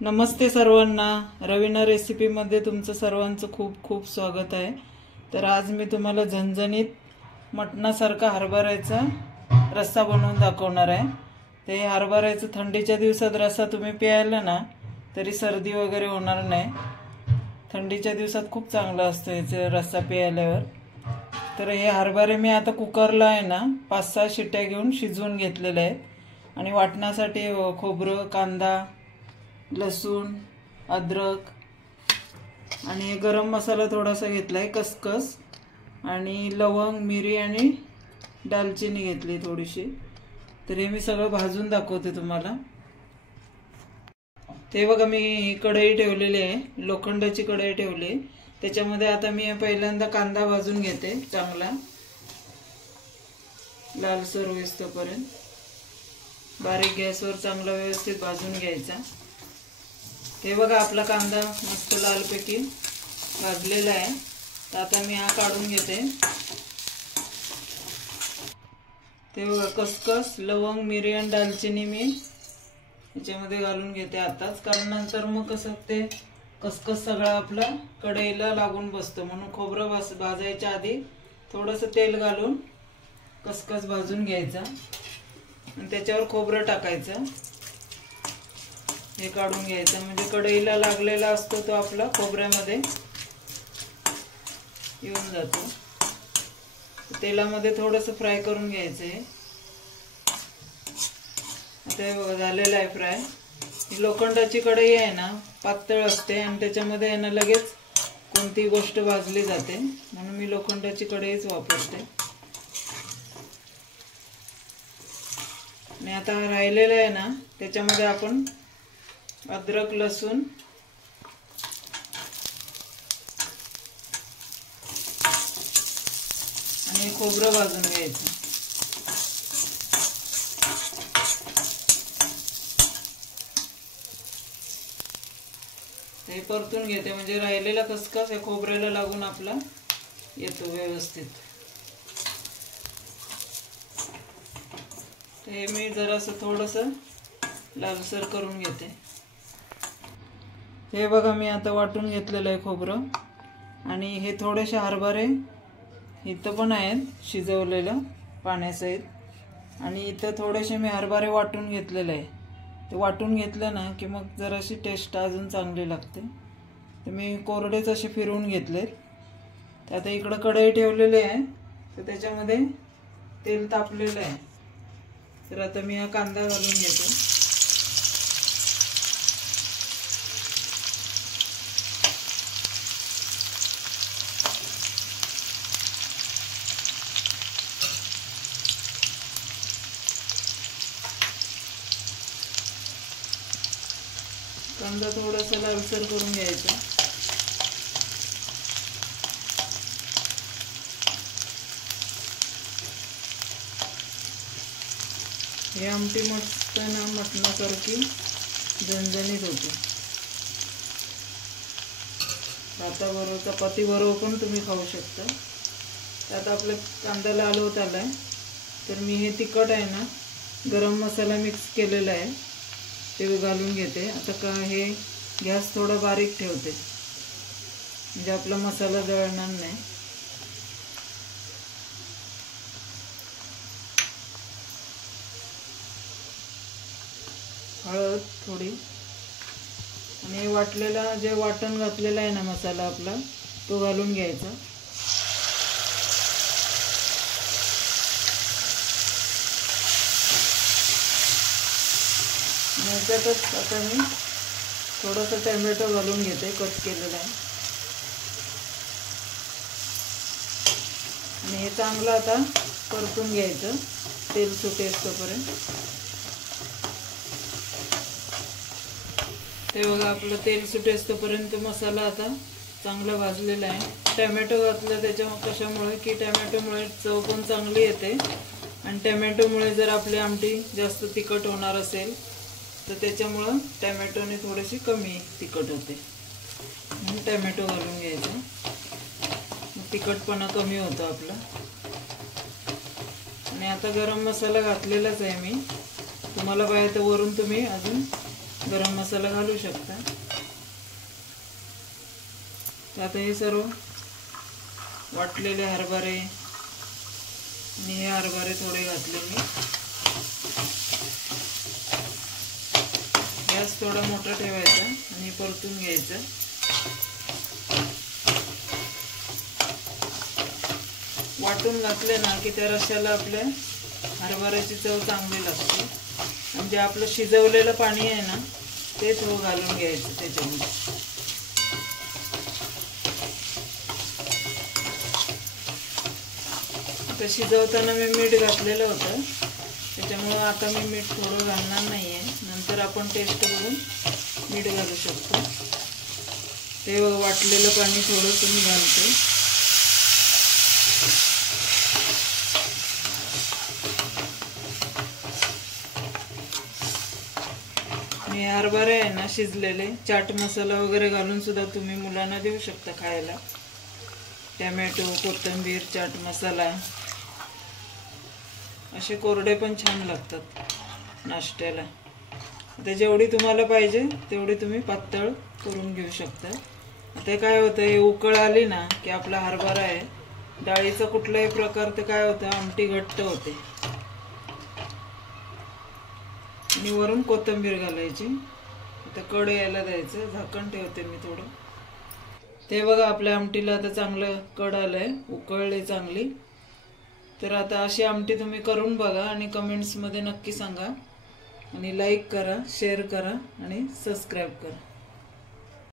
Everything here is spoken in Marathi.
नमस्ते सर्वांना, रवीना रेसिपी मध्ये तुमचं सर्वांचं खूप खूप स्वागत आहे। तर आज मी तुम्हाला झणझणीत मटणासारखा हरभऱ्याचा रस्सा बनवून दाखवणार आहे। ते हरभऱ्याचा थंडीच्या दिवसात रस्सा तुम्ही प्यायला ना तरी सर्दी वगैरे होणार नाही। थंडीच्या दिवसात खूप चांगला असतो याचा रस्सा प्यायल्यावर। तर हे हरभरे मी आता कुकरला आहे ना 5-6 शिट्ट्या घेऊन शिजवून घेतलेले आहेत आणि वाटण्यासाठी खोबरं, कांदा, लसूण, अद्रक आणि गरम मसाला थोडासा घेतलाय, खसखस आणि लवंग, मिरी आणि दालचिनी घेतली थोडीशी। तर हे मी सगळं भाजून दाखवते तुम्हाला। ते बघा मी कढई ठेवलेली आहे, लोखंडाची कढई ठेवली। त्याच्यामध्ये आता मी पहिल्यांदा कांदा भाजून घेते, चांगला लालसर होईस्तोपर्यंत बारीक गॅसवर चांगला व्यवस्थित भाजून घ्यायचा। हे बघा आपला कांदा मस्त लालपैकी भाजलेला आहे। तर आता मी हा काढून घेते। ते बघा खसखस, लवंग, मिरी आणि दालचिनी मी याच्यामध्ये घालून घेते आताच, कारण नंतर मग कसं ते खसखस सगळं आपला कढईला लागून बसतो, म्हणून खोबरं भाजायच्या आधी थोडंसं तेल घालून खसखस भाजून घ्यायचा आणि त्याच्यावर खोबरं टाकायचं। हे काढून घ्यायचं म्हणजे कढईला लागलेला असतो तो आपला खोबऱ्यामध्ये येऊन जातो। तेलामध्ये थोडंसं फ्राय करून घ्यायचं आहे। आता हे झालेलं आहे फ्राय। ही लोखंडाची कढई आहे ना, पातळ असते आणि त्याच्यामध्ये आहे ना लगेच कोणती गोष्ट भाजली जाते, म्हणून मी लोखंडाची कढईच वापरते। आणि आता राहिलेलं आहे ना त्याच्यामध्ये आपण अद्रक, लसूण आणि खोबरं भाजून घ्यायचं। ते परतून घेते म्हणजे राहिलेला खसखस या खोबऱ्याला लागून आपला येतो व्यवस्थित। ते मी जरासं थोडंसं लालसर करून घेते। हे बघा मी आता वाटून घेतलेलं आहे खोबरं आणि हे थोडेसे हरभरे इथं पण आहेत शिजवलेलं पाण्यासहित, आणि इथं थोडेसे मी हरभरे वाटून घेतलेले आहे। ते वाटून घेतलं ना की मग जराशी टेस्ट अजून चांगली लागते। तर मी कोरडेच असे फिरवून घेतलेत। तर आता इकडं कढई ठेवलेली आहे, तर त्याच्यामध्ये तेल तापलेलं आहे। तर आता मी हा कांदा घालून घेते। कांदा थोडासा लालसर करून घ्यायचा। हे आमटी मस्त ना मटणासारखी झणझणीत होती। भाताबरोबर, चपातीबरोबर पण तुम्ही खाऊ शकता। आता आपल्या कांदा लाल होत आलाय, तर मी हे तिखट आहे ना गरम मसाला मिक्स केलेला आहे ते घालून घेते। आता हे गॅस थोडा बारीक ठेवते म्हणजे आपला मसाला जळणार नाही। हळद थोडी आणि वाटलेला जे वाटण घातलेला आहे ना मसाला आपला तो घालून घ्यायचा। याच्यातच आता मी थोडासा टोमॅटो घालून घेते, कट केलेला आहे। आणि हे चांगलं आता परतून घ्यायचं तेल सुटेस्तोपर्यंत। ते बघा आपलं तेल सुटेस्तोपर्यंत मसाला आता चांगला भाजलेला आहे। टोमॅटो घातलं त्याच्या कशामुळे की टोमॅटोमुळे चव पण चांगली येते, आणि टोमॅटोमुळे जर आपली आमटी जास्त तिखट होणार असेल तर त्याच्यामुळं टोमॅटोने थोडीशी कमी तिखट होते, म्हणून टोमॅटो घालून घ्यायचा, तिखटपणा कमी होतो आपला। आणि आता गरम मसाला घातलेलाच आहे मी, तुम्हाला पाहिजे तर वरून तुम्ही अजून गरम मसाला घालू शकता। आता हे सर्व वाटलेले हरभरे आणि हे हरभरे थोडे घातले मी। गॅस थोडा मोठा ठेवायचा आणि परतून घ्यायचं। वाटून घातले ना की त्या रश्याला आपल्या हरभऱ्याची चव चांगली लागते। म्हणजे आपलं शिजवलेलं पाणी आहे ना ते थोडं घालून घ्यायचं त्याच्यामध्ये। आता शिजवताना मी मीठ घातलेलं होतं, त्याच्यामुळे आता मी मीठ थोडं घालणार नाहीये, नंतर आपण टेस्ट करून मीठ घालू शकतो। ते वाटलेलं पाणी थोडंसं मी घालते। हे हरभरे आहे ना शिजलेले, चाट मसाला वगैरे घालून सुद्धा तुम्ही मुलांना देऊ शकता खायला। टोमॅटो, कोथिंबीर, चाट मसाला असे कोरडे पण छान लागतात नाश्त्याला। आता जेवढी तुम्हाला पाहिजे तेवढी तुम्ही पातळ करून घेऊ शकता। आता काय होतं, हे उकळ आली ना की आपला हरभरा आहे डाळीचा कुठलाही प्रकार ते काय होतं आमटी घट्ट होते। आणि वरून कोथिंबीर घालायची। आता कढ यायला द्यायचं, झाकण ठेवते मी थोडं। ते बघा आपल्या आमटीला आता चांगलं कढ आलंय, उकळले चांगली। तर आता अशी आमटी तुम्ही करून बघा आणि कमेंट्स मध्ये नक्की सांगा। आणि लाईक करा, शेअर करा आणि सबस्क्राईब करा।